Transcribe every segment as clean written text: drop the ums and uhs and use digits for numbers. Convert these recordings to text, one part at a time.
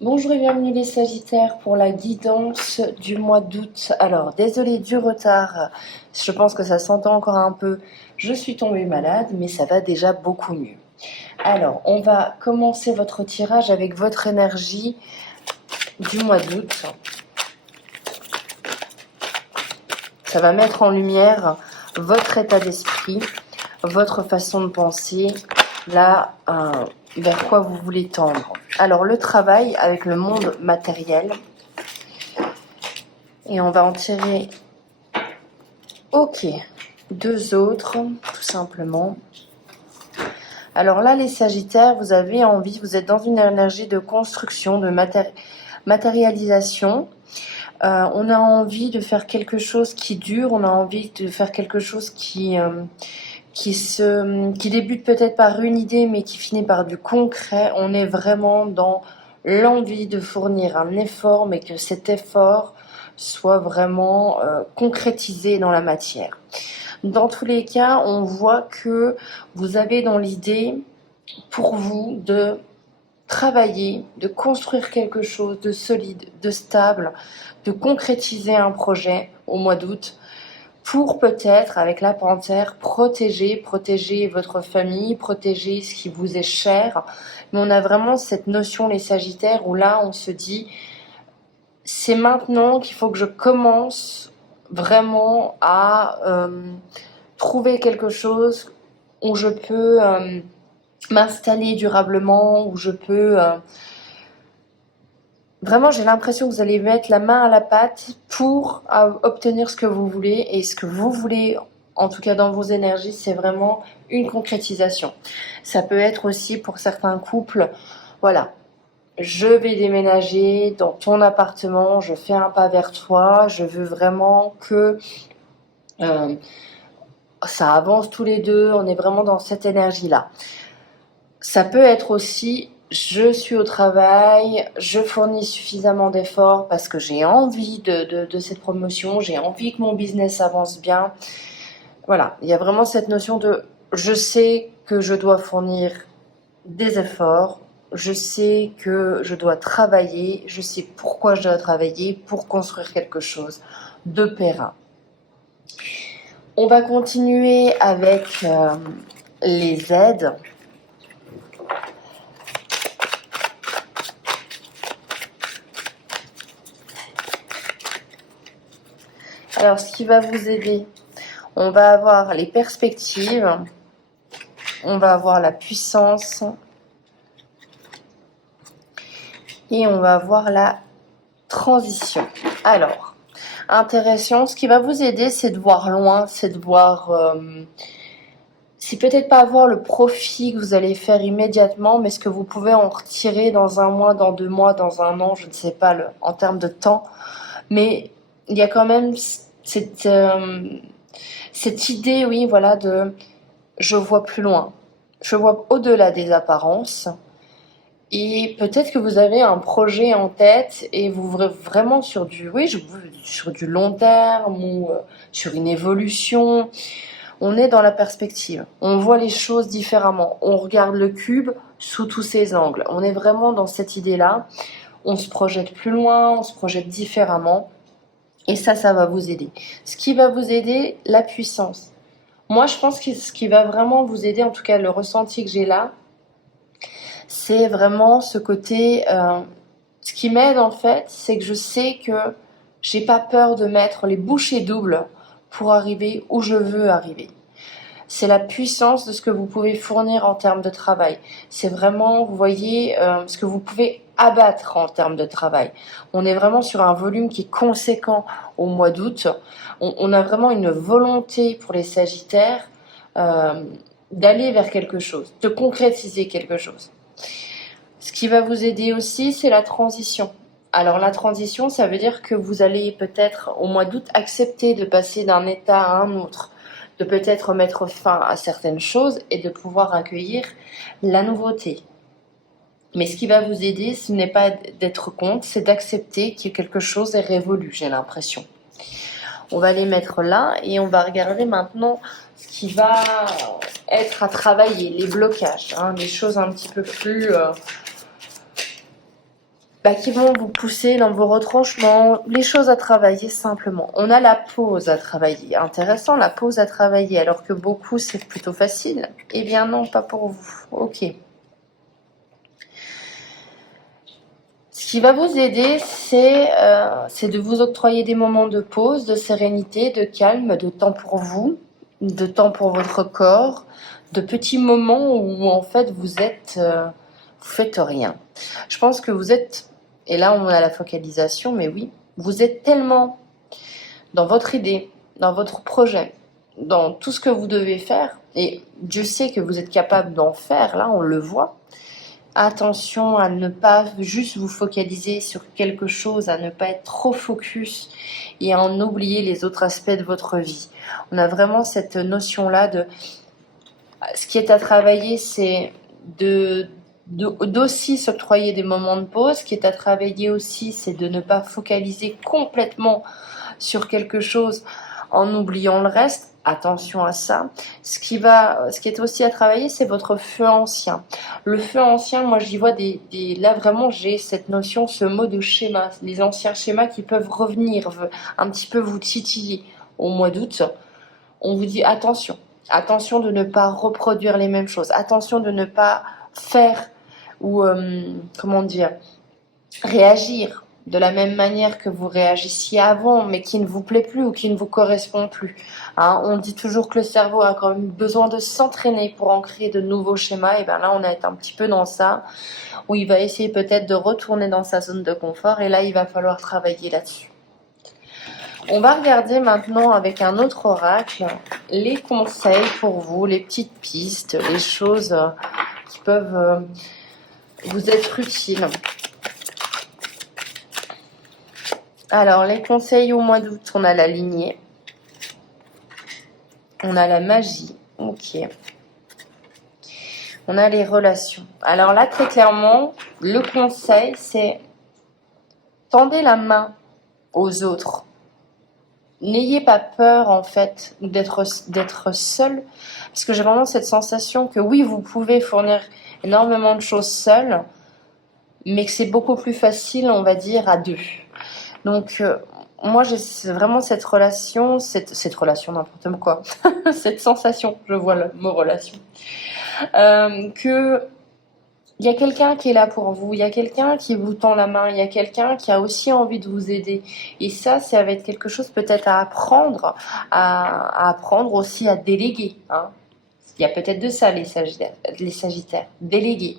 Bonjour et bienvenue les Sagittaires pour la guidance du mois d'août. Alors, désolé du retard, je pense que ça s'entend encore un peu. Je suis tombée malade, mais ça va déjà beaucoup mieux. Alors, on va commencer votre tirage avec votre énergie du mois d'août. Ça va mettre en lumière votre état d'esprit, votre façon de penser, là, vers quoi vous voulez tendre. Alors, le travail avec le monde matériel. Et on va en tirer, ok, deux autres, tout simplement. Alors là, les Sagittaires, vous avez envie, vous êtes dans une énergie de construction, de matérialisation. On a envie de faire quelque chose qui dure, on a envie de faire quelque chose qui débute peut-être par une idée, mais qui finit par du concret. On est vraiment dans l'envie de fournir un effort, mais que cet effort soit vraiment concrétisé dans la matière. Dans tous les cas, on voit que vous avez dans l'idée pour vous de travailler, de construire quelque chose de solide, de stable, de concrétiser un projet au mois d'août pour peut-être, avec la panthère, protéger votre famille, protéger ce qui vous est cher. Mais on a vraiment cette notion, les Sagittaires, où là, on se dit, c'est maintenant qu'il faut que je commence vraiment à trouver quelque chose où je peux m'installer durablement, où je peux... Vraiment, j'ai l'impression que vous allez mettre la main à la pâte pour obtenir ce que vous voulez. Et ce que vous voulez, en tout cas dans vos énergies, c'est vraiment une concrétisation. Ça peut être aussi pour certains couples, voilà, je vais déménager dans ton appartement, je fais un pas vers toi, je veux vraiment que ça avance tous les deux, on est vraiment dans cette énergie-là. Ça peut être aussi, je suis au travail, je fournis suffisamment d'efforts parce que j'ai envie de cette promotion, j'ai envie que mon business avance bien. Voilà, il y a vraiment cette notion de, je sais que je dois fournir des efforts, je sais que je dois travailler, je sais pourquoi je dois travailler pour construire quelque chose de périn. On va continuer avec les aides. Alors, ce qui va vous aider, on va avoir les perspectives, on va avoir la puissance et on va avoir la transition. Alors, intéressant, ce qui va vous aider, c'est de voir loin, c'est de voir... c'est peut-être pas avoir le profit que vous allez faire immédiatement, mais ce que vous pouvez en retirer dans un mois, dans 2 mois, dans un an, je ne sais pas, en termes de temps. Mais il y a quand même cette idée, oui, voilà, de je vois plus loin. Je vois au-delà des apparences. Et peut-être que vous avez un projet en tête et vous vraiment sur du, oui, sur du long terme ou sur une évolution. On est dans la perspective. On voit les choses différemment. On regarde le cube sous tous ses angles. On est vraiment dans cette idée-là. On se projette plus loin, on se projette différemment. Et ça va vous aider. Ce qui va vous aider, la puissance. Moi, je pense que ce qui va vraiment vous aider, en tout cas le ressenti que j'ai là, c'est vraiment ce côté... ce qui m'aide en fait, c'est que je sais que j'ai pas peur de mettre les bouchées doubles pour arriver où je veux arriver. C'est la puissance de ce que vous pouvez fournir en termes de travail. C'est vraiment, vous voyez, ce que vous pouvez abattre en termes de travail. On est vraiment sur un volume qui est conséquent au mois d'août. On a vraiment une volonté pour les Sagittaires d'aller vers quelque chose, de concrétiser quelque chose. Ce qui va vous aider aussi, c'est la transition. Alors la transition, ça veut dire que vous allez peut-être au mois d'août accepter de passer d'un état à un autre, de peut-être mettre fin à certaines choses et de pouvoir accueillir la nouveauté. Mais ce qui va vous aider, ce n'est pas d'être contre, c'est d'accepter que quelque chose est révolu, j'ai l'impression. On va les mettre là et on va regarder maintenant ce qui va être à travailler, les blocages, les choses un petit peu plus... qui vont vous pousser dans vos retranchements, les choses à travailler simplement. On a la pause à travailler. Intéressant, la pause à travailler, alors que beaucoup, c'est plutôt facile. Eh bien non, pas pour vous. Ok. Ce qui va vous aider, c'est de vous octroyer des moments de pause, de sérénité, de calme, de temps pour vous, de temps pour votre corps, de petits moments où en fait vous faites rien. Je pense que vous êtes, et là on a la focalisation, mais oui, vous êtes tellement dans votre idée, dans votre projet, dans tout ce que vous devez faire, et Dieu sait que vous êtes capable d'en faire, là on le voit. Attention à ne pas juste vous focaliser sur quelque chose, à ne pas être trop focus et à en oublier les autres aspects de votre vie. On a vraiment cette notion-là de ce qui est à travailler, c'est d'aussi s'octroyer des moments de pause. Ce qui est à travailler aussi, c'est de ne pas focaliser complètement sur quelque chose en oubliant le reste. Attention à ça. Ce qui est aussi à travailler, c'est votre feu ancien. Le feu ancien, moi j'y vois là vraiment j'ai cette notion, ce mot de schéma, les anciens schémas qui peuvent revenir, un petit peu vous titiller. Au mois d'août, on vous dit attention. Attention de ne pas reproduire les mêmes choses. Attention de ne pas faire ou, comment dire, réagir de la même manière que vous réagissiez avant, mais qui ne vous plaît plus ou qui ne vous correspond plus. Hein, on dit toujours que le cerveau a quand même besoin de s'entraîner pour en créer de nouveaux schémas. Et bien là, on est un petit peu dans ça, où il va essayer peut-être de retourner dans sa zone de confort. Et là, il va falloir travailler là-dessus. On va regarder maintenant avec un autre oracle les conseils pour vous, les petites pistes, les choses qui peuvent vous être utiles. Alors, les conseils au mois d'août, on a la lignée, on a la magie, ok. On a les relations. Alors là, très clairement, le conseil, c'est tendez la main aux autres. N'ayez pas peur, en fait, d'être seul, parce que j'ai vraiment cette sensation que oui, vous pouvez fournir énormément de choses seul, mais que c'est beaucoup plus facile, on va dire, à deux. Donc, moi, j'ai vraiment cette relation, n'importe quoi, cette sensation, je vois le mot relation, que il y a quelqu'un qui est là pour vous, il y a quelqu'un qui vous tend la main, il y a quelqu'un qui a aussi envie de vous aider. Et ça va être quelque chose peut-être à apprendre, à apprendre aussi à déléguer. Hein. Il y a peut-être de ça, les Sagittaires, déléguer.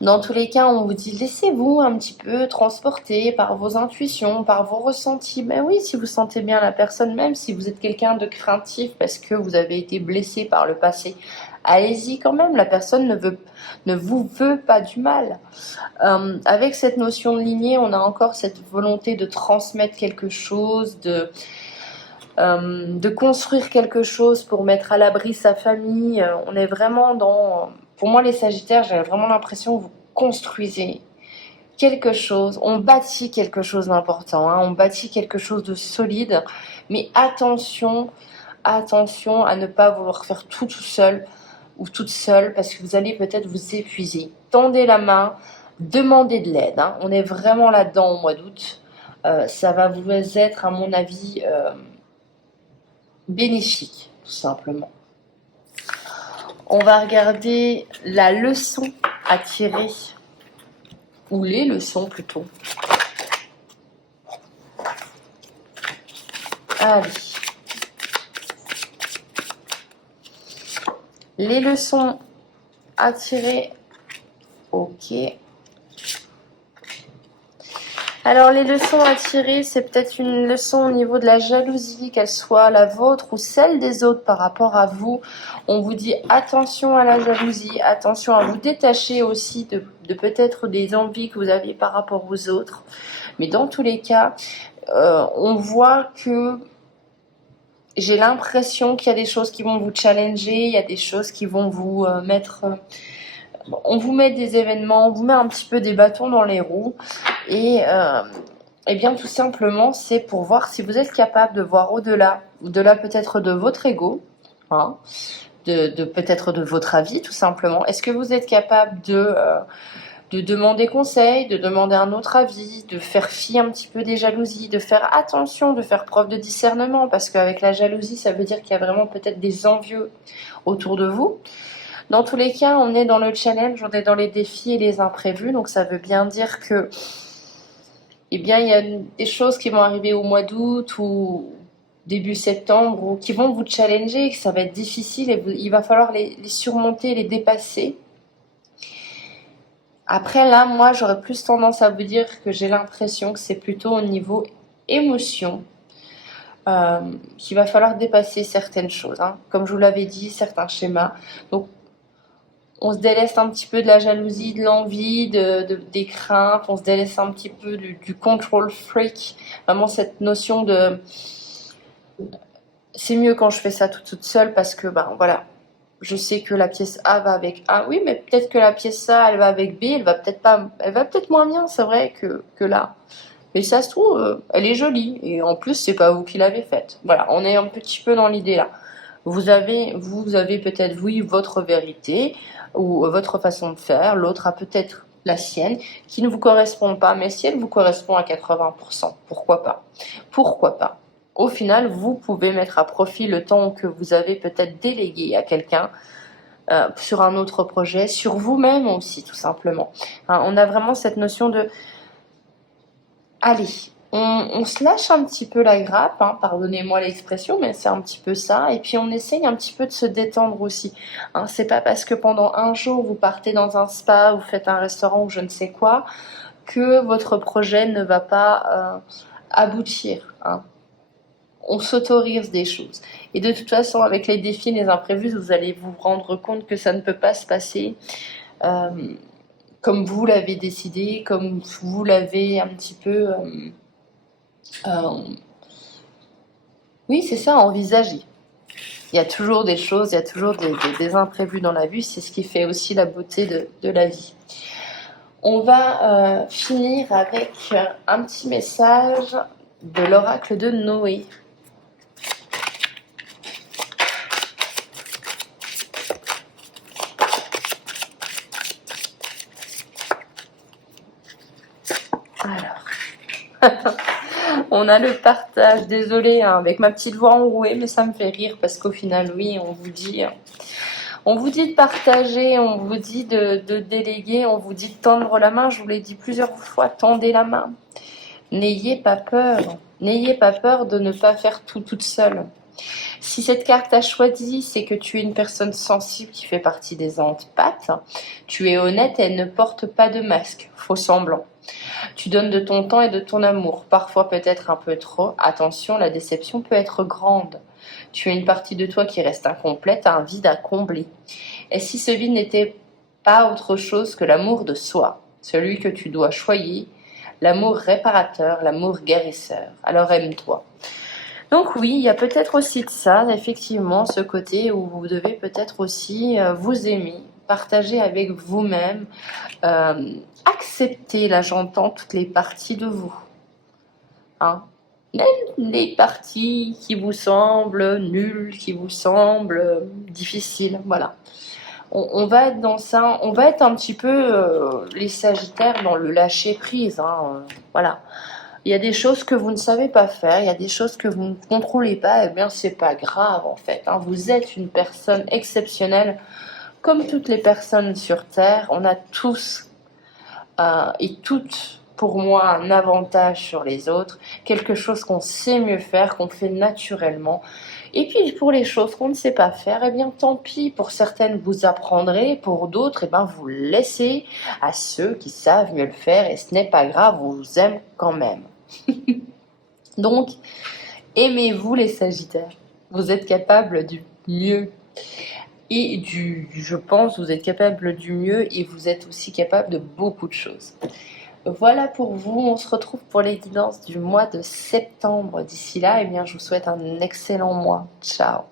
Dans tous les cas, on vous dit laissez-vous un petit peu transporter par vos intuitions, par vos ressentis. Ben oui, si vous sentez bien la personne, même si vous êtes quelqu'un de craintif parce que vous avez été blessé par le passé, allez-y quand même. La personne ne vous veut pas du mal. Avec cette notion de lignée, on a encore cette volonté de transmettre quelque chose, de construire quelque chose pour mettre à l'abri sa famille. On est vraiment dans... Pour moi, les Sagittaires, j'ai vraiment l'impression que vous construisez quelque chose, on bâtit quelque chose d'important, hein, on bâtit quelque chose de solide, mais attention à ne pas vouloir faire tout seul ou toute seule, parce que vous allez peut-être vous épuiser. Tendez la main, demandez de l'aide, hein. On est vraiment là-dedans au mois d'août. Ça va vous être, à mon avis, bénéfique, tout simplement. On va regarder la leçon à tirer, ou les leçons plutôt. Allez. Les leçons à tirer, ok. Alors les leçons à tirer, c'est peut-être une leçon au niveau de la jalousie, qu'elle soit la vôtre ou celle des autres par rapport à vous. On vous dit attention à la jalousie, attention à vous détacher aussi de peut-être des envies que vous aviez par rapport aux autres. Mais dans tous les cas, on voit que j'ai l'impression qu'il y a des choses qui vont vous challenger, il y a des choses qui vont vous mettre... on vous met des événements, on vous met un petit peu des bâtons dans les roues. Et bien tout simplement, c'est pour voir si vous êtes capable de voir au-delà peut-être de votre ego, hein, de peut-être de votre avis tout simplement. Est-ce que vous êtes capable de de demander conseil, de demander un autre avis, de faire fi un petit peu des jalousies, de faire attention, de faire preuve de discernement, parce qu'avec la jalousie, ça veut dire qu'il y a vraiment peut-être des envieux autour de vous. Dans tous les cas, on est dans le challenge, on est dans les défis et les imprévus, donc ça veut bien dire que, eh bien, il y a des choses qui vont arriver au mois d'août ou début septembre, ou qui vont vous challenger, que ça va être difficile et il va falloir les surmonter, les dépasser. Après, là, moi, j'aurais plus tendance à vous dire que j'ai l'impression que c'est plutôt au niveau émotion qu'il va falloir dépasser certaines choses, hein. Comme je vous l'avais dit, certains schémas. Donc, on se délaisse un petit peu de la jalousie, de l'envie, des craintes, on se délaisse un petit peu du control freak. Vraiment cette notion de c'est mieux quand je fais ça toute seule parce que, ben voilà, je sais que la pièce A va avec A. Oui, mais peut-être que la pièce A, elle va avec B, elle va peut-être moins bien, c'est vrai, que là. Mais ça se trouve, elle est jolie. Et en plus, c'est pas vous qui l'avez faite. Voilà, on est un petit peu dans l'idée là. Vous avez peut-être, oui, votre vérité ou votre façon de faire. L'autre a peut-être la sienne qui ne vous correspond pas. Mais si elle vous correspond à 80%, pourquoi pas? Pourquoi pas? Au final, vous pouvez mettre à profit le temps que vous avez peut-être délégué à quelqu'un sur un autre projet, sur vous-même aussi, tout simplement. Hein, on a vraiment cette notion de allez, on se lâche un petit peu la grappe, hein, pardonnez-moi l'expression, mais c'est un petit peu ça. Et puis on essaye un petit peu de se détendre aussi. Hein, c'est pas parce que pendant un jour vous partez dans un spa ou faites un restaurant ou je ne sais quoi que votre projet ne va pas aboutir. Hein. On s'autorise des choses. Et de toute façon, avec les défis, les imprévus, vous allez vous rendre compte que ça ne peut pas se passer comme vous l'avez décidé, comme vous l'avez un petit peu... oui, c'est ça, envisagé. Il y a toujours des choses, il y a toujours des imprévus dans la vie. C'est ce qui fait aussi la beauté de la vie. On va finir avec un petit message de l'oracle de Noé. Alors, on a le partage, désolée hein, avec ma petite voix enrouée, mais ça me fait rire parce qu'au final, oui, on vous dit de partager, on vous dit de déléguer, on vous dit de tendre la main. Je vous l'ai dit plusieurs fois, tendez la main. N'ayez pas peur de ne pas faire tout toute seule. Si cette carte a choisi, c'est que tu es une personne sensible qui fait partie des empathes. Tu es honnête et elle ne porte pas de masque, faux semblant. Tu donnes de ton temps et de ton amour, parfois peut-être un peu trop. Attention, la déception peut être grande. Tu as une partie de toi qui reste incomplète, un vide à combler. Et si ce vide n'était pas autre chose que l'amour de soi, celui que tu dois choyer, l'amour réparateur, l'amour guérisseur, alors aime-toi. Donc oui, il y a peut-être aussi de ça, effectivement, ce côté où vous devez peut-être aussi vous aimer, partager avec vous-même, accepter, là j'entends toutes les parties de vous. Hein. Même les parties qui vous semblent nulles, qui vous semblent difficiles, voilà. On va être dans ça, on va être un petit peu les Sagittaires dans le lâcher prise, hein, voilà. Il y a des choses que vous ne savez pas faire, il y a des choses que vous ne contrôlez pas, et bien c'est pas grave en fait. Hein. Vous êtes une personne exceptionnelle, comme toutes les personnes sur Terre. On a tous et toutes, pour moi, un avantage sur les autres, quelque chose qu'on sait mieux faire, qu'on fait naturellement. Et puis pour les choses qu'on ne sait pas faire, eh bien tant pis, pour certaines vous apprendrez, pour d'autres, eh bien vous laissez à ceux qui savent mieux le faire, et ce n'est pas grave, on vous aime quand même. Donc, aimez-vous les Sagittaires. Vous êtes capable du mieux. Et je pense, vous êtes capable du mieux et vous êtes aussi capable de beaucoup de choses. Voilà pour vous. On se retrouve pour les guidances du mois de septembre. D'ici là, eh bien, je vous souhaite un excellent mois. Ciao.